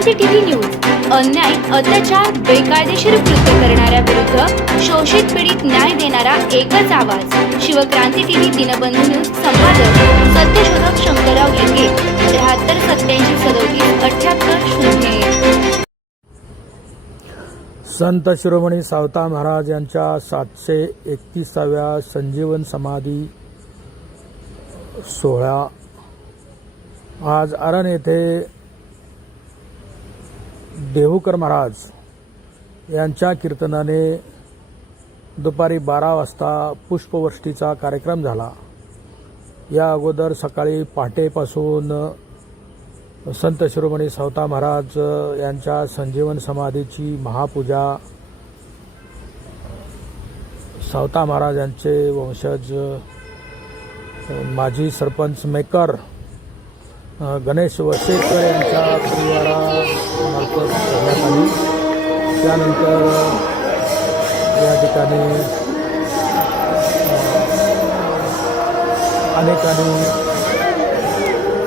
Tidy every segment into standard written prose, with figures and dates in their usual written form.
Shivkranti TV news अन्याय अत्याचार बेकायदेशीर कृत्य करणाऱ्या विरुद्ध शोषित पीडित न्याय देणारा एकच आवाज शिवक्रांती टीव्ही दिनबंधू न्यूज संपादक सत्यशोधक शंकरराव लिंगे 73873778 संत शिरोमणी सावता महाराज यांच्या 731व्या संजीवन समाधी सोहळा आज आरण येथे देहूकर महाराज यांच्या कीर्तनाने दुपारी 12 वाजता पुष्पवृष्टीचा कार्यक्रम झाला। या अगोदर सकाळी पहाटेपासून संत शिरोमणी सावता महाराज यांच्या संजीवन समाधीची महापूजा सावता महाराज यांचे वंशज माजी सरपंच मेकर गणेश वसेकर यांच्या परिवारामार्फत करण्यात आली। त्यानंतर या ठिकाणी अनेकांनी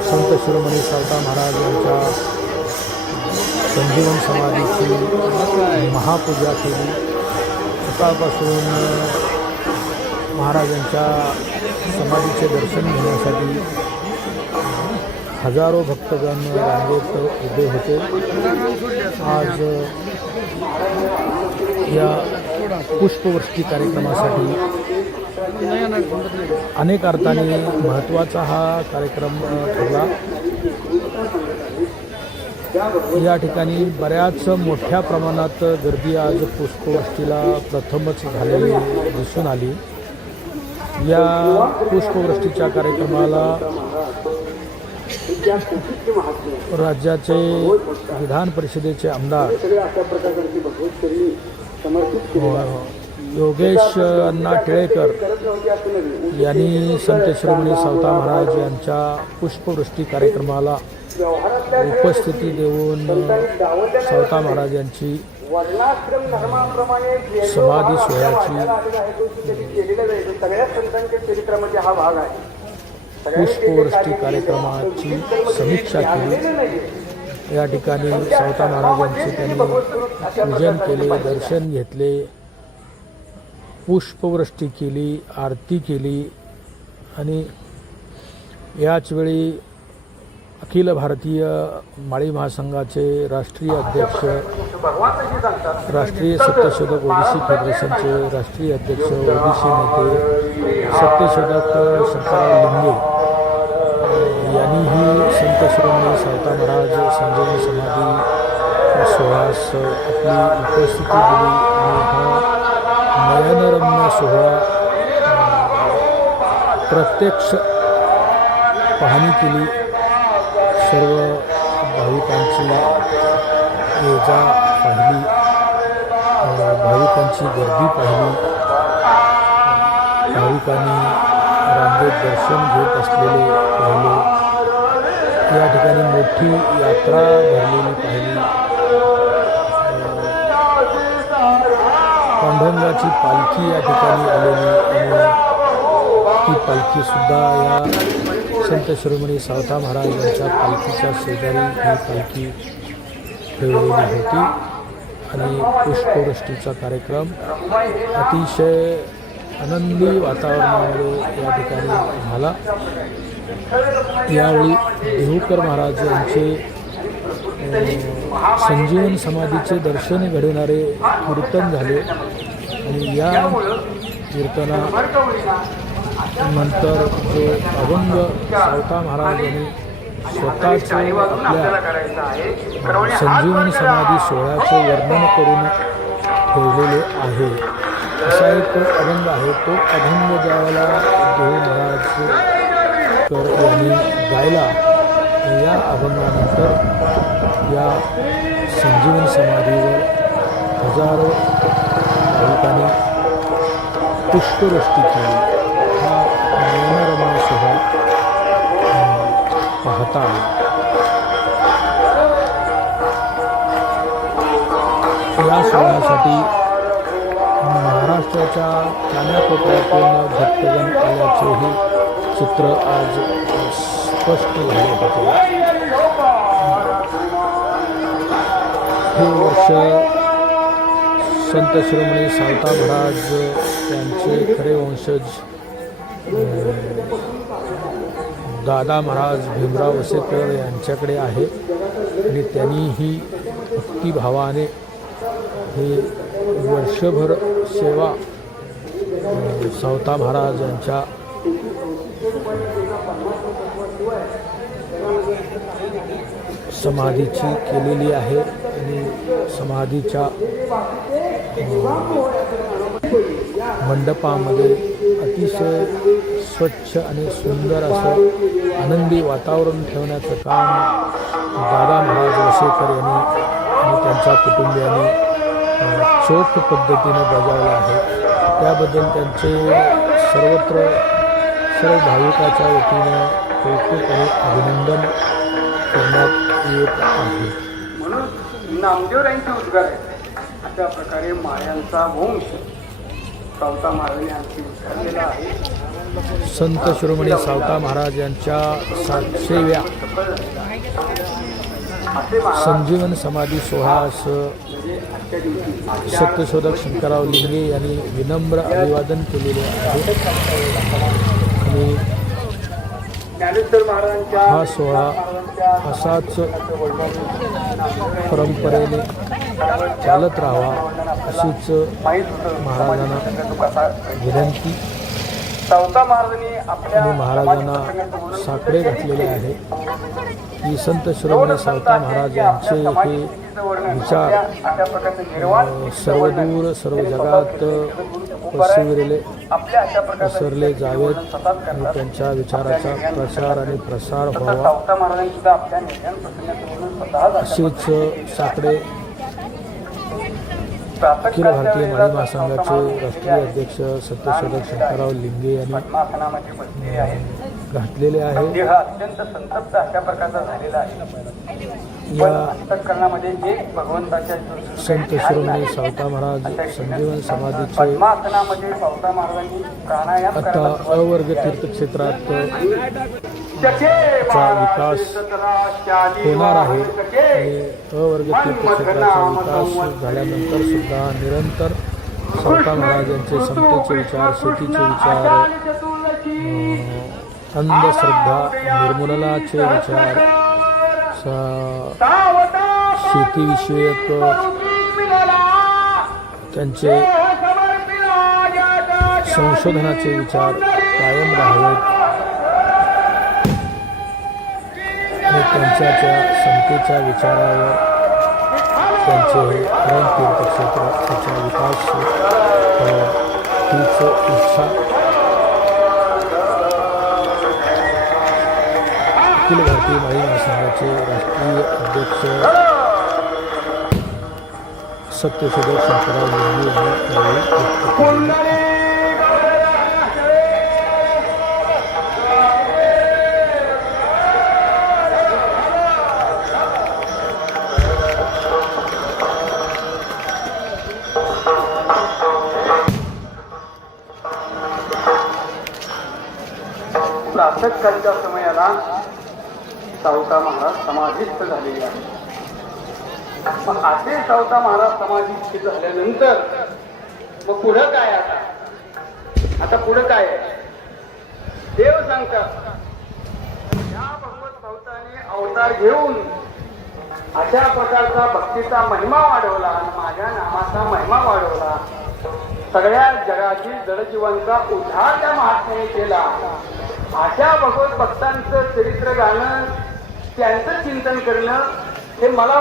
संत शिरोमणी सावता महाराज यांच्या संजीवन समाधीची महापूजा केली। सकाळपासून महाराजांच्या समाधीचे दर्शन घेण्यासाठी हजारो भक्तगण रांगेत उभे होते। आज या पुष्पवृष्टी कार्यक्रमासाठी अनेक अर्थाने महत्त्वाचा हा कार्यक्रम ठरला। या ठिकाणी बऱ्याच मोठ्या प्रमाणात गर्दी आज पुष्पवृष्टीला प्रथमच झालेली दिसून आली। या पुष्पवृष्टीच्या कार्यक्रमाला राज्याचे विधान परिषदेचे आमदार योगेश अण्णा टिळेकर यांनी संत शिरोमणी सावता महाराज यांच्या पुष्पवृष्टी कार्यक्रमाला उपस्थिती देऊन सावता महाराज यांची समाधी सोहळ्याची पुष्पवृष्टी कार्यक्रमाची समीक्षा केली। या ठिकाणी सावता महाराजांचे त्यांनी पूजन केले, दर्शन घेतले, पुष्पवृष्टी केली, आरती केली आणि याचवेळी अखिल भारतीय माळी महासंघाचे राष्ट्रीय अध्यक्ष, राष्ट्रीय सत्यशोधक ओबीसी फेडरेशनचे राष्ट्रीय अध्यक्ष, ओबीसी नेते सत्यशोधक शंकरराव लिंगे यांनीही संत शिरोमणी सावता महाराज संजीवन समाधी सोहळ्यास आपली उपस्थिती दिली आणि हा नयनरम्य सोहळा प्रत्यक्ष पाहणी केली। सर्व भाविकांची ये जा पाहिली, भाविकांची गर्दी पाहिली, भाविकांनी रांगेत दर्शन घेत असलेले पाहिले, या ठिकाणी मोठी यात्रा भरलेली पाहिली। पांडुरंगाची पालखी या ठिकाणी आलेली आणि ती पालखीसुद्धा या संत शिरोमणी सावता महाराज यांच्या पालखीच्या शेजारी ही पालखी ठेवलेली होती आणि पुष्पवृष्टीचा कार्यक्रम अतिशय आनंदी वातावरणामध्ये या ठिकाणी झाला। यावेळी देहूकर महाराज यांचे संजीवन समाधीचे दर्शन घडवणारे कीर्तन झाले आणि या कीर्तनानंतर जो अभंग सावता महाराज यांनी स्वतःचे आपल्या संजीवन समाधी सोहळ्याचे वर्णन करून ठेवलेले आहे, असा एक अभंग आहे। तो अभंग ज्यावेळेला देहू महाराज यांनी गायला, या अभंगानंतर या संजीवन समाधीवर हजारो भाविकांनी पुष्पवृष्टी केली। हा नयनरम्य सोहळा पाहता आला। या सोहळ्यासाठी महाराष्ट्राच्या कानाकोपऱ्यातून भक्तगण आल्याचेही चित्र आज स्पष्ट झाले होते। हे वर्ष संत शिरोमणी सावता महाराज यांचे खरे वंशज दादा महाराज भीमराव वसेकर यांच्याकडे आहे आणि त्यांनीही भक्तिभावाने हे वर्षभर सेवा सावता महाराज यांच्या समाधीची केलेली आहे आणि समाधीच्या मंडपामध्ये अतिशय स्वच्छ आणि सुंदर असं आनंदी वातावरण ठेवण्याचं काम दादा महाराज वसेकर यांनी आणि त्यांच्या कुटुंबियांनी चोख पद्धतीने बजावलं आहे. त्याबद्दल त्यांचे सर्वत्र सर्व भाविकाच्या वतीने कौतुक आणि अभिनंदन करण्यात येत आहे. म्हणून नामदेवरायांचे उद्गार आहेत. अशा प्रकारे मायांचा वंश सावता महाराजांनी आणखी उद्गारलेला आहे. संत शिरोमणी सावता महाराज यांच्या 700व्या संजीवन समाधी सोहळ्यास सत्यशोधक शंकरराव लिंगे यांनी विनम्र अभिवादन केलेले आहे आणि हा सोहळा असाच परंपरेने चालत राहावा अशीच महाराजांना विनंती आणि महाराजांना साकडे घातलेले आहे की संत शिरोमणी सावता महाराज यांचे हे विचार सर्वदूर सर्व जगात पसरले जावेत आणि त्यांच्या विचाराचा प्रचार आणि प्रसार व्हावा असेच साकडे अखिल भारतीय माळी महासंघाचे राष्ट्रीय अध्यक्ष सत्यशोधक शंकरराव लिंगे यांनी घातलेले आहे. अत्यंत संतप्त अशा प्रकारचा झालेला आहे. या भगवंताच्या संत शिरोमणी सावता महाराज संजीवन समाधीचे सावता महाराजांनी प्राणायाम आता अवर्ग तीर्थक्षेत्रात विकास होणार आहे आणि अवर्ग तीर्थक्षेत्राचा विकास झाल्यानंतर सुद्धा निरंतर सावता महाराज यांचे समतेचे विचार, शेतीचे विचार, अंधश्रद्धा निर्मूलनाचे विचार, शेतीविषयक त्यांचे संशोधनाचे विचार कायम राहावेत आणि त्यांच्या समतेच्या विचारावर त्यांचे हे अरण तीर्थक्षेत्र त्याचा विकास हीच इच्छा अखिल भारतीय माळी महासंघाचे राष्ट्रीय अध्यक्ष सत्यशोधक शंकरराव लिंगे यांनी यावेळी व्यक्त केली आहे. प्रातःकाळच्या समयाला सावता महाराज समाधिस्थ झालेले आहे. मग असे सावता महाराज समाधिस्थ झाल्यानंतर मग पुढं काय आता पुढं काय आहे? देव सांगतात या भगवत सावताने अवतार घेऊन अशा प्रकारचा भक्तीचा महिमा वाढवला आणि माझ्या नामाचा महिमा वाढवला. सगळ्या जगातील जडजीवांचा उद्धार त्या महात्म्याने केला. अशा भगवत भक्तांचं चरित्र गाणं, त्यांचं चिंतन करणं हे मला